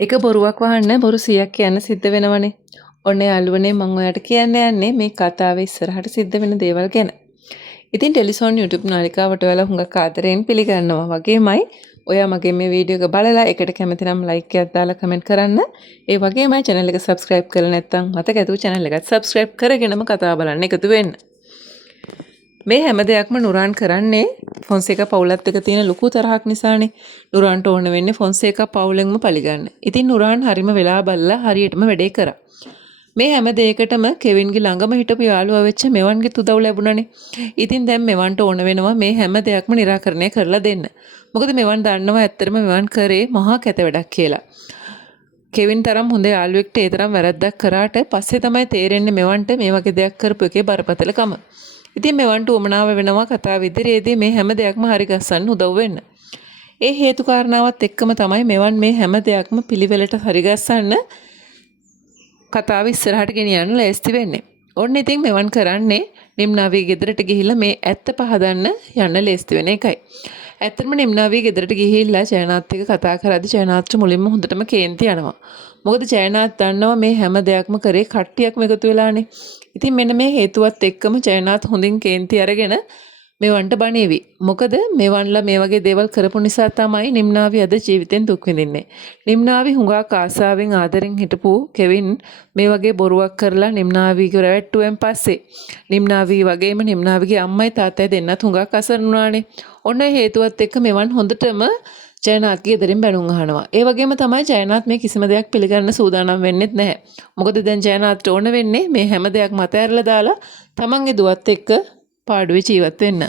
එක බොරුවක් වහන්න බොරු 100ක් කියන්න සිද්ධ වෙනවනේ. ඔන්න යාළුවනේ මම ඔයාලට කියන්න යන්නේ මේ කතාවේ ඉස්සරහට සිද්ධ වෙන දේවල් ගැන. ඉතින් ටෙලිසෝන් YouTube නාලිකාවට ඔයාලා හුඟක් ආදරයෙන් පිළිගන්නවා වගේමයි ඔයා මගේ මේ වීඩියෝ එක බලලා එකට කැමති නම් ලයික් එකක් දාලා කමෙන්ට් කරන්න. ඒ වගේමයි channel එක subscribe කරලා නැත්නම් මතක ඇතුව channel එකත් subscribe කරගෙනම කතාව බලන්න එකතු වෙන්න. මේ හැම දෙයක්ම නුරාන් කරන්නේ ෆොන්සේකා පවුලත් එක්ක තියෙන ලොකු තරහක් නිසානේ. නුරාන්ට ඕන වෙන්නේ ෆොන්සේකා පවුලෙන්ම පරිගන්න. ඉතින් නුරාන් හරිම වෙලා බලලා හරියටම වැඩේ කරා. මේ හැම දෙයකටම කෙවින්ගේ ළඟම හිටපු යාළුවා වෙච්ච මෙවන්ගේ උදව් ලැබුණනේ. ඉතින් දැන් මෙවන්ට ඕන වෙනවා මේ හැම දෙයක්ම निराකරණය කරලා දෙන්න. මොකද මෙවන් දන්නවා ඇත්තටම මෙවන් කරේ මහා කැත වැඩක් කියලා. කෙවින් තරම් හොඳ යාළුවෙක්ට ඒ තරම් වැරද්දක් කරාට පස්සේ තමයි තේරෙන්නේ මෙවන්ට මේ වගේ දෙයක් කරපු එකේ බරපතලකම. ඉතින් මෙවන්ට උමනාව වෙනවා කතාව ඉදිරියේදී මේ හැම දෙයක්ම හරි ගස්සන්න උදව් වෙන්න. ඒ හේතු කාරණාවත් එක්කම තමයි මෙවන් මේ හැම දෙයක්ම පිළිවෙලට හරි ගස්සන්න කතාව ඉස්සරහට ගෙනියන්න ලෑස්ති වෙන්නේ. ඔන්න ඉතින් මෙවන් කරන්නේ නිම්නාවී ගෙදරට ගිහිල්ලා මේ ඇත්ත පහදන්න යන්න ලෑස්ති වෙන එකයි. ඇත්තටම නිම්නාවී ගෙදරට ගිහිල්ලා ජයනාත් එක්ක කතා කරද්දි ජයනාත්ට මුලින්ම හොඳටම කේන්ති යනවා. මොකද ජයනාත් දන්නවා මේ හැම දෙයක්ම කරේ කට්ටියක්ම එකතු වෙලානේ. ඉතින් මෙන්න මේ හේතුවත් එක්කම ජයනාත් හොඳින් කේන්ති අරගෙන මෙවන්ට බණේවි. මොකද මෙවන්ලා මේ වගේ දේවල් කරපු නිසා තමයි නිම්නාවි අද ජීවිතෙන් දුක් විඳින්නේ. නිම්නාවි හුඟක් ආසාවෙන් ආදරෙන් හිටපු කෙවින් මේ වගේ බොරුවක් කරලා නිම්නාවිගේ රැවට්ටුවෙන් පස්සේ නිම්නාවි වගේම නිම්නාවිගේ අම්මයි තාත්තයි දෙන්නත් හුඟක් අසරණ වුණානේ. ඔන්න හේතුවත් එක්ක මෙවන් හොඳටම ජයනාත්ගේ ගෙදරින් බැනුම් අහනවා. ඒ වගේම තමයි ජයනාත් මේ කිසිම දෙයක් පිළිගන්න සූදානම් වෙන්නෙත් නැහැ. මොකද දැන් ජයනාත්ට ඕන වෙන්නේ මේ හැම දෙයක්ම අතහැරලා දාලා තමන්ගේ දුවත් එක්ක පාඩුවේ ජීවත් වෙන්න.